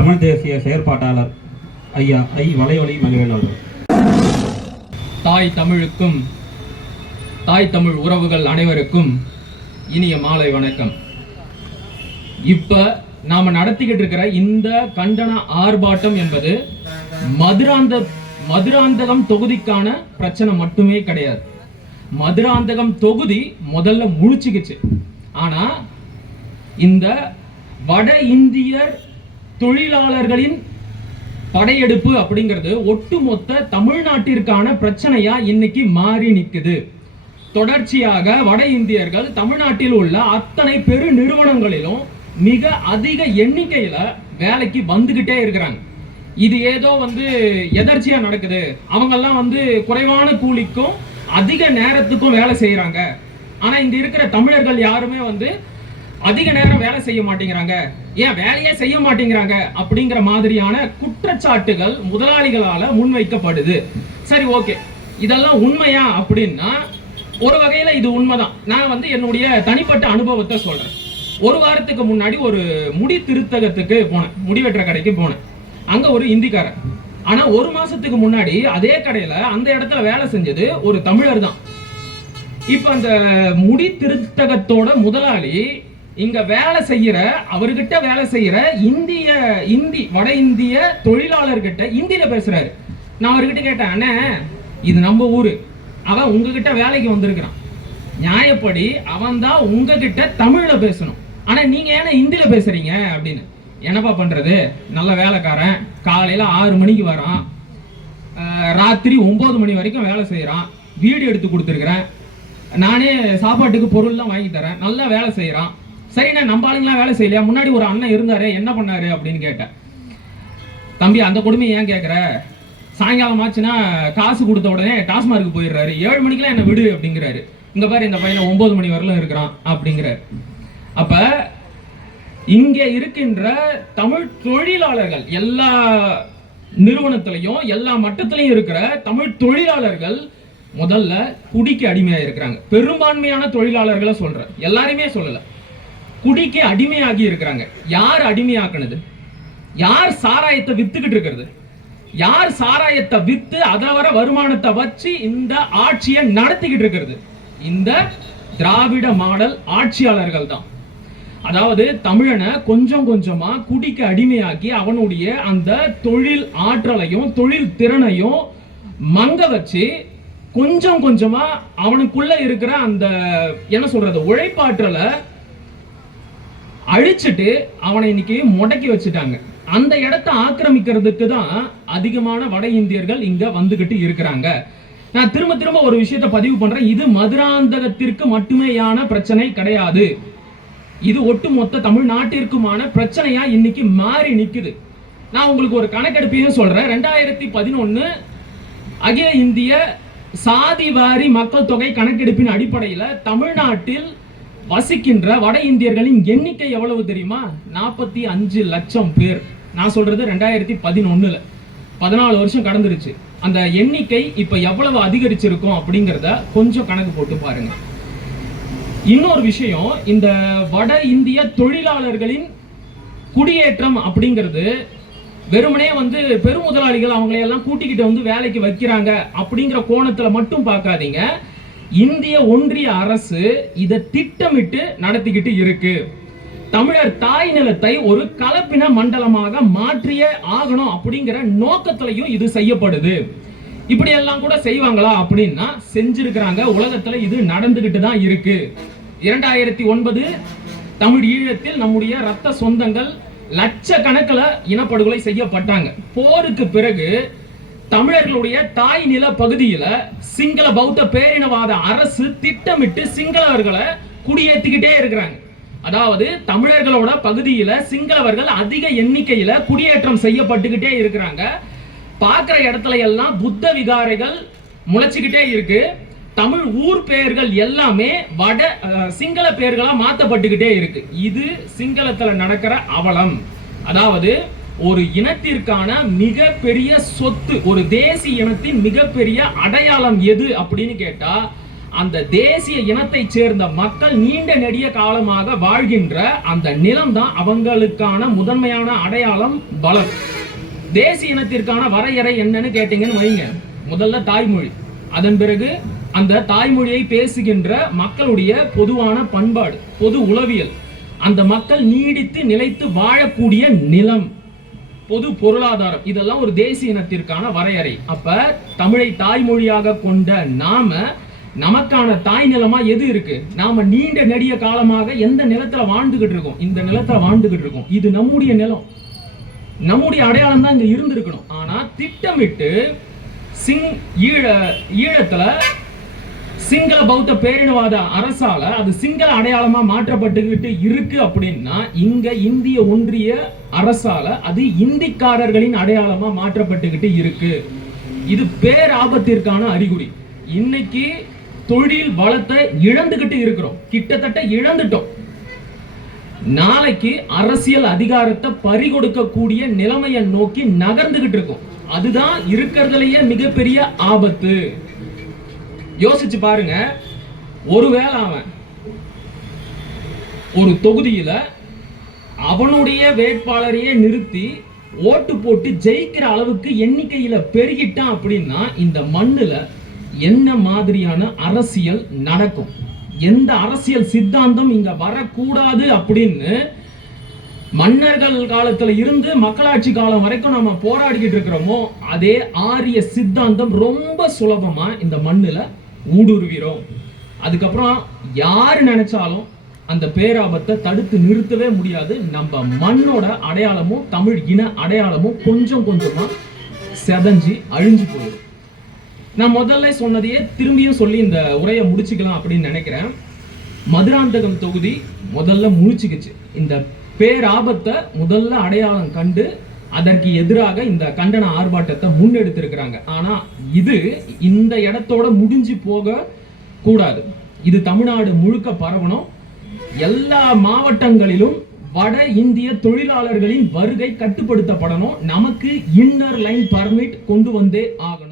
தமிழ் தேசிய செயற்பாட்டாளர் ஐயா ஐ வலையொலி மகிழன் அவர்கள். தாய் தமிழுக்கும் தாய் தமிழ் உறவுகள் அனைவருக்கும் இனிய மாலை வணக்கம். இப்ப நாம நடத்திக்கிட்டு இருக்கிற இந்த கண்டன ஆர்ப்பாட்டம் என்பது மதுராந்த மதுராந்தகம் தொகுதிக்கான பிரச்சனை மட்டுமே கிடையாது. மதுராந்தகம் தொகுதி முதல்ல முழிச்சுக்குச்சு. ஆனா இந்த வட இந்தியர் தொழிலாளர்களின் படையெடுப்பு அப்படிங்கிறது ஒட்டுமொத்த தமிழ்நாட்டிற்கான பிரச்சனையா இன்னைக்கு மாறி நிற்குது தொடர்ச்சியாக வட இந்தியர்கள் தமிழ்நாட்டில் உள்ள அத்தனை பெரு நிறுவனங்களிலும் மிக அதிக எண்ணிக்கையில வேலைக்கு வந்துகிட்டே இருக்கிறாங்க. இது ஏதோ வந்து எதர்ச்சியா நடக்குது. அவங்கெல்லாம் வந்து குறைவான கூலிக்கும் அதிக நேரத்துக்கும் வேலை செய்யறாங்க ஆனா இங்க இருக்கிற தமிழர்கள் யாருமே வந்து அதிக நேரம் வேலை செய்ய மாட்டேங்கிறாங்க. ஏன் வேலையே செய்ய மாட்டேங்கிறாங்க? அப்படிங்கிற மாதிரியான குற்றச்சாட்டுகள் முதலாளிகளால முன்வைக்கப்படுது. சரி ஓகே. இதெல்லாம் உண்மையா அப்படின்னா ஒரு வகையில இது உண்மைதான். நான் வந்து என்னுடைய தனிப்பட்ட அனுபவத்தை சொல்றேன். ஒரு வாரத்துக்கு முன்னாடி ஒரு முடி திருத்தகத்துக்கு போனேன். முடி வெட்டுற கடைக்கு போனேன். அங்க ஒரு இந்திக்காரன் ஆனா ஒரு மாசத்துக்கு முன்னாடி அதே கடையில அந்த இடத்துல வேலை செஞ்சது ஒரு தமிழர் தான். இப்ப அந்த முடி திருத்தகத்தோட முதலாளி இங்க வேலை செய்யற அவர்கிட்ட வேலை செய்யற இந்திய இந்தி வட இந்திய தொழிலாளர்கிட்ட இந்தியில பேசுறாரு. நான் அவர்கிட்ட கேட்டேன் அண்ணே இது நம்ம ஊரு. அவன் உங்ககிட்ட வேலைக்கு வந்திருக்கிறான். நியாயப்படி அவன் தான் உங்ககிட்ட தமிழ்ல பேசணும். ஆனா நீங்க ஏன்னா இந்தியில பேசுறீங்க? அப்படின்னு. என்னப்பா பண்றது? நல்ல வேலைக்காரன். காலையில ஆறு மணிக்கு வரான். ராத்திரி ஒன்பது மணி வரைக்கும் வேலை செய்கிறான் வீடு எடுத்து கொடுத்துருக்குறேன். நானே சாப்பாட்டுக்கு பொருள்லாம் வாங்கி தரேன். நல்லா வேலை செய்கிறான் சரிண்ணா நம்ம ஆளுங்களாம் வேலை செய்யலையா? முன்னாடி ஒரு அண்ணன் இருந்தாரு என்ன பண்ணாரு அப்படின்னு கேட்டேன். தம்பி அந்த கொடுமையை ஏன் கேட்குற சாயங்காலம் ஆச்சுன்னா காசு கொடுத்த உடனே டாஸ்மார்க்கு போயிடுறாரு. ஏழு மணிக்கெல்லாம் என்ன விடு அப்படிங்கிறாரு. இங்க பாரு இந்த பையனை ஒன்பது மணி வரலும் இருக்கிறான் அப்படிங்கிறாரு. அப்ப இங்க இருக்கின்ற தமிழ் தொழிலாளர்கள் எல்லா நிறுவனத்திலையும் எல்லா மட்டத்திலையும் இருக்கிற தமிழ் தொழிலாளர்கள் முதல்ல குடிக்கு அடிமையாக இருக்கிறாங்க பெரும்பான்மையான தொழிலாளர்களை சொல்றேன். எல்லாருமே சொல்லலை. குடிக்கு அடிமையாகி இருக்கிறாங்க. யார் அடிமையாக்குனது? யார் சாராயத்தை வித்துக்கிட்டு இருக்கிறது? யார் சாராயத்தை வித்து அதை வர வருமானத்தை வச்சு இந்த ஆட்சியை நடத்திக்கிட்டு இருக்கிறது? இந்த திராவிட மாடல் ஆட்சியாளர்கள் தான். அதாவது தமிழனை கொஞ்சம் கொஞ்சமா குடிக்கு அடிமையாக்கி அவனுடைய அந்த தொழில் ஆற்றலையும் தொழில் திறனையும் மங்க வச்சு கொஞ்சம் கொஞ்சமா அவனுக்குள்ள இருக்கிற அந்த என்ன சொல்றது உழைப்பாற்றலை அழிச்சிட்டு அவனை இன்னைக்கு முடக்கி வச்சுட்டாங்க. அந்த இடத்த ஆக்கிரமிக்கிறதுக்கு தான் அதிகமான வட இந்தியர்கள் இங்க வந்துகிட்டு இருக்கிறாங்க. நான் திரும்ப திரும்ப ஒரு விஷயத்த பதிவு பண்றேன். இது மதுராந்தகத்திற்கு மட்டுமேயான பிரச்சனை கிடையாது. இது ஒட்டுமொத்த தமிழ்நாட்டிற்குமான பிரச்சனையா இன்னைக்கு மாறி நிக்குது. நான் உங்களுக்கு ஒரு கணக்கெடுப்பையும் சொல்றேன். ரெண்டாயிரத்தி பதினொன்னு அகில இந்திய சாதி வாரி மக்கள் தொகை கணக்கெடுப்பின் அடிப்படையில் தமிழ்நாட்டில் வசிக்கின்ற வட இந்தியர்களின் எண்ணிக்கை எவ்வளவு தெரியுமா? நாற்பத்தி அஞ்சு லட்சம் பேர். நான் சொல்றது ரெண்டாயிரத்தி பதினொன்னுல. பதினாலு வருஷம் கடந்துருச்சு. அந்த எண்ணிக்கை இப்ப எவ்வளவு அதிகரிச்சிருக்கும் அப்படிங்கிறத கொஞ்சம் கணக்கு போட்டு பாருங்க. இன்னொரு விஷயம் இந்த வட இந்திய தொழிலாளர்களின் குடியேற்றம் அப்படிங்கிறது வெறுமனே வந்து பெருமுதலாளிகள் அவங்களையெல்லாம் கூட்டிக்கிட்டு வந்து வேலைக்கு வைக்கிறாங்க அப்படிங்கிற கோணத்துல மட்டும் பார்க்காதீங்க. இந்திய ஒன்றிய அரசு இதை திட்டமிட்டு நடத்திக்கிட்டு இருக்கு. தமிழர் தாய் நிலத்தை ஒரு கலப்பின மண்டலமாக மாற்றியே ஆகணும் அப்படிங்கிற நோக்கத்திலையும் இது செய்யப்படுது. இப்படி எல்லாம் கூட செய்வாங்களா அப்படின்னா செஞ்சிருக்கிறாங்க. உலகத்துல இது நடந்துகிட்டு தான் இருக்கு. இரண்டாயிரத்தி ஒன்பது தமிழ் ஈழத்தில் நம்முடைய ரத்த சொந்தங்கள் லட்சக்கணக்கில் இனப்படுகொலை செய்யப்பட்டாங்க. போருக்கு பிறகு தமிழர்களுடைய தாய் நில பகுதியில சிங்கள பௌத்த பேரினவாத அரசு திட்டமிட்டு சிங்களவர்களை குடியேற்றிக்கிட்டே இருக்கிறாங்க. அதாவது தமிழர்களோட பகுதியில சிங்களவர்கள் அதிக எண்ணிக்கையில குடியேற்றம் செய்யப்பட்டுக்கிட்டே இருக்கிறாங்க. பார்க்குற இடத்துல எல்லாம் புத்த விகாரைகள் முளைச்சிக்கிட்டே இருக்கு. தமிழ் ஊர் பெயர்கள் எல்லாமே வட சிங்கள பெயர்களாக மாற்றப்பட்டுக்கிட்டே இருக்கு. இது சிங்களத்தில் நடக்கிற அவலம். அதாவது ஒரு இனத்திற்கான மிகப்பெரிய சொத்து ஒரு தேசிய இனத்தின் மிகப்பெரிய அடையாளம் எது அப்படின்னு கேட்டா அந்த தேசிய இனத்தை சேர்ந்த மக்கள் நீண்ட நெடிய காலமாக வாழ்கின்ற அந்த நிலம் தான் அவங்களுக்கான முதன்மையான அடையாளம் பலம் தேசிய இனத்திற்கான வரையறை என்னன்னு கேட்டீங்கன்னு வைங்க. முதல்ல தாய்மொழி. அதன் பிறகு அந்த தாய்மொழியை பேசுகின்ற மக்களுடைய பொதுவான பண்பாடு பொது உளவியல். அந்த மக்கள் நீடித்து நிலைத்து வாழக்கூடிய நிலம். பொது பொருளாதாரம். இதெல்லாம் ஒரு தேசிய இனத்திற்கான வரையறை. அப்ப தமிழை தாய்மொழியாக கொண்ட நாம நமக்கான தாய் நிலமா எது இருக்கு? நாம நீண்ட நெடிய காலமாக எந்த நிலத்துல வாழ்ந்துகிட்டு இருக்கோம்? இந்த நிலத்துல வாழ்ந்துகிட்டு இருக்கோம். இது நம்முடைய நிலம். நம்முடைய அடையாளம் தான் இங்க இருந்திருக்கணும். ஆனா திட்டமிட்டு சிங் ஈழ ஈழத்துல சிங்கள பௌத்த பேரினவாத அரசால அது சிங்கள அடையாளமா மாற்றப்பட்டுக்கிட்டு இருக்கு அப்படின்னா இங்க இந்திய ஒன்றிய அரசால அது இந்திக்காரர்களின் அடையாளமா மாற்றப்பட்டுக்கிட்டு இருக்கு. இது பேராபத்திற்கான அறிகுறி. இன்னைக்கு தொழில் வளத்தை இழந்துகிட்டு இருக்கிறோம். கிட்டத்தட்ட இழந்துட்டோம். நாளைக்கு அரசியல் அதிகாரத்தை பறிகொடுக்கக்கூடிய நிலைமையை நோக்கி நகர்ந்துகிட்டு இருக்கும். அதுதான் இருக்கிறதுலயே மிகப்பெரிய ஆபத்து. யோசிச்சு பாருங்க. ஒருவேளை அவன் ஒரு தொகுதியில அவனுடைய வேட்பாளரையே நிறுத்தி ஓட்டு போட்டு ஜெயிக்கிற அளவுக்கு எண்ணிக்கையில பெருகிட்டான் அப்படின்னா இந்த மண்ணுல என்ன மாதிரியான அரசியல் நடக்கும்? எந்த அரசியல் சித்தாந்தம் இங்க வரக்கூடாது அப்படின்னு மன்னர்கள் காலத்துல இருந்து மக்களாட்சி காலம் வரைக்கும் நம்ம போராடிக்கிட்டு இருக்கிறோமோ அதே ஆரிய சித்தாந்தம் ரொம்ப சுலபமா இந்த மண்ணுல ஊடுருவிரும் அதுக்கப்புறம் யார் நினைச்சாலும் அந்த பேராபத்தை தடுத்து நிறுத்தவே முடியாது. நம்ம மண்ணோட அடையாளமும் தமிழ் இன அடையாளமும் கொஞ்சம் கொஞ்சமா செதஞ்சு அழிஞ்சு போயிடும். நான் முதல்ல சொன்னதையே திரும்பியும் சொல்லி இந்த உரையை முடிச்சுக்கலாம் அப்படின்னு நினைக்கிறேன். மதுராந்தகம் தொகுதி முதல்ல முடிச்சுக்குச்சு. இந்த பேராபத்தை முதல்ல அடையாளம் கண்டு அதற்கு எதிராக இந்த கண்டன ஆர்ப்பாட்டத்தை முன்னெடுத்திருக்கிறாங்க. ஆனா இது இந்த இடத்தோட முடிஞ்சு போக கூடாது. இது தமிழ்நாடு முழுக்க பரவணும். எல்லா மாவட்டங்களிலும் வட இந்திய தொழிலாளர்களின் வருகை கட்டுப்படுத்தப்படணும். நமக்கு இன்னர் லைன் பர்மிட் கொண்டு வந்தே ஆகணும்.